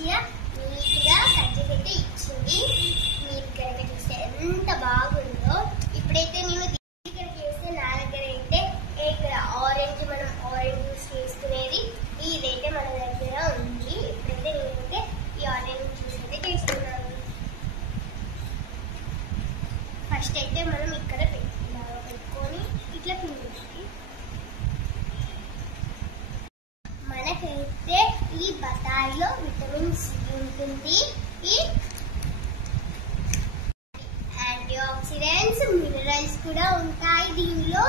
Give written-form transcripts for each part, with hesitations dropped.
మంచిగా నీట్గా కట్ చేసి ఇచ్చింది. మీరు కనుక చూస్తే ఎంత బాగుందో. ఇప్పుడైతే నేను ఇక్కడికి వేస్తే నా దగ్గర అయితే ఇక్కడ ఆరెంజ్, మనం ఆరెంజ్ జ్యూస్ చేసుకునేది ఇదైతే మన దగ్గర ఉంది. ఇప్పుడైతే నేనైతే ఈ ఆరెంజ్ జ్యూస్ అయితే చేస్తున్నాను. ఫస్ట్ అయితే మనం ఇక్కడ పెట్టుకొని ఇట్లా పిండి. మనకైతే ఈ బతాయిలో విటమిన్ సి ఉంటుంది, ఈ యాంటీ ఆక్సిడెంట్స్, మినరల్స్ కూడా ఉంటాయి దీనిలో.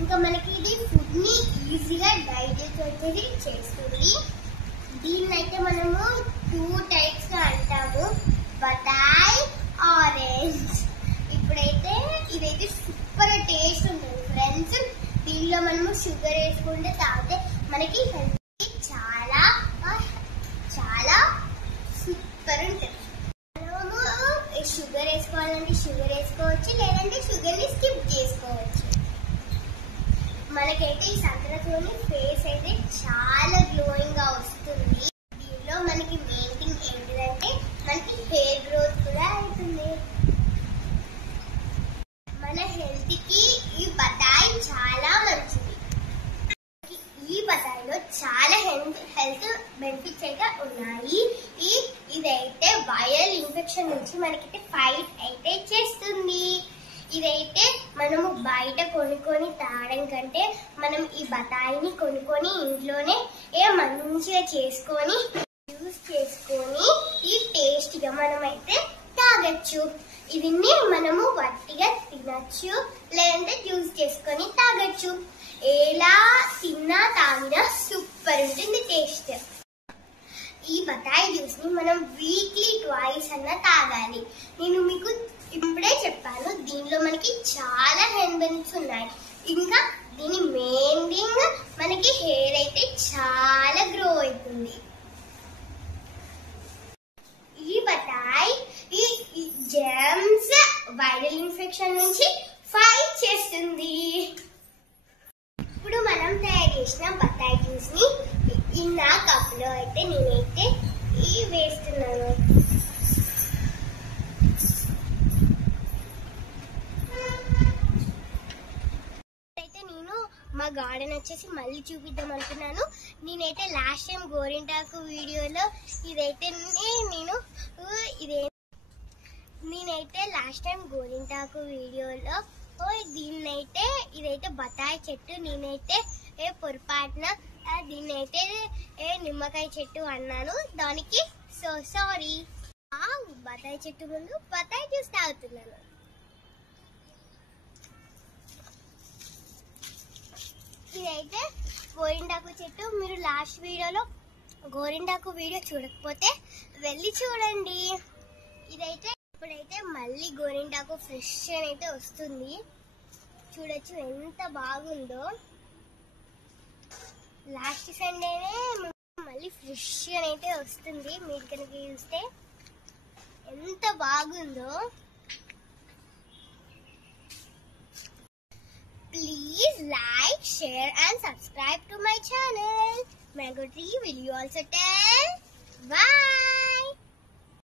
ఇంకా మనకి ఇది ఫుడ్ ని ఈజీగా డైజెస్ట్ వచ్చేది చేస్తుంది. దీన్నైతే మనము 2 టైప్స్ గా అంటాము, బతాయి, ఆరెంజ్. ఇప్పుడైతే ఇదైతే సూపర్ టేస్ట్ ఉంటుంది ఫ్రెండ్స్. దీనిలో మనము షుగర్ వేసుకుంటే తాగితే మనకి హెల్త్ చాలా చాలా సూపర్ ఉంటుంది. మనము షుగర్ వేసుకోవాలంటే షుగర్ వేసుకోవచ్చు, లేదంటే షుగర్ ని స్కిప్ చేసుకోవచ్చు. మనకైతే ఈ సంక్రాంతిలోని ఫేస్ అయితే చాలా గ్లోయింగ్ గా వస్తుంది. దీనిలో మనకి మెయిన్ థింగ్ ఏంటిదంటే మనకి హెయిర్ గ్రోత్ కూడా అవుతుంది. మన హెల్త్ కి ఈ బతాయి చాలా మంచిది. ఈ బతాయిలో చాలా హెల్త్ బెనిఫిట్స్ అయితే ఉన్నాయి. ఇదైతే వైరల్ ఇన్ఫెక్షన్ నుంచి మనకైతే ఫైట్ అయితే చేస్తుంది. ఇదైతే మనము బయట కొనుక్కొని తాగడం కంటే మనం ఈ బతాయిని కొనుక్కొని ఇంట్లోనే మంచిగా చేసుకొని యూస్ చేసుకొని ఈ టేస్టీగా మనమైతే తాగొచ్చు. దీన్ని మనము వట్టిగా తినచ్చు, లేదంటే జ్యూస్ చేసుకొని తాగొచ్చు. ఎలా తిన్నా తాగినా సూపర్ ఉంటుంది టేస్ట్. ఈ బతాయి జ్యూస్ ని మనం వీక్లీ 2 అన్నా తాగాలి. నేను మీకు ఇప్పుడే చెప్పాను, దీనిలో మనకి చాలా హెల్త్ బెనిఫిట్స్ ఉన్నాయి. ఇంకా దీని మెయిన్ థింగ్ మనకి హెయిర్ అయితే చాలా గ్రో అవుతుంది. ఈ బతాయి ఈ జెర్మ్స్, వైరల్ ఇన్ఫెక్షన్ నుంచి ఫైట్ చేస్తుంది. ఇప్పుడు మనం తయారు చేసిన బతాయి జ్యూస్ ని నా కప్ లో అయితే నేనైతే వేస్తున్నాను. అయితే నేను మా గార్డెన్ వచ్చేసి మళ్ళీ చూపిద్దాం అనుకున్నాను. నేనైతే లాస్ట్ టైం గోరింటాకు వీడియోలో ఇదైతే ఇదైతే బతాయి చెట్టు, నేనైతే పొరపాటున దీన్నైతే నిమ్మకాయ చెట్టు అన్నాను. దానికి సో సారీ. బతాయి చెట్టు ముందు బతాయి జ్యూస్ తాగుతున్నాను. ఇదైతే గోరింటాకు చెట్టు. మీరు లాస్ట్ వీడియోలో గోరింటాకు వీడియో చూడకపోతే వెళ్ళి చూడండి. ఇప్పుడైతే మళ్ళీ గోరింటాకు ఫ్రెష్ అయితే వస్తుంది. చూడొచ్చు ఎంత బాగుందో. లాస్ట్ సండేనే మళ్ళీ ఫ్రెష్ అయితే వస్తుంది. మీరు కనుక చూస్తే ఎంత బాగుందో. Please like, share and subscribe to my channel. Mango Tree will you also tell? Bye.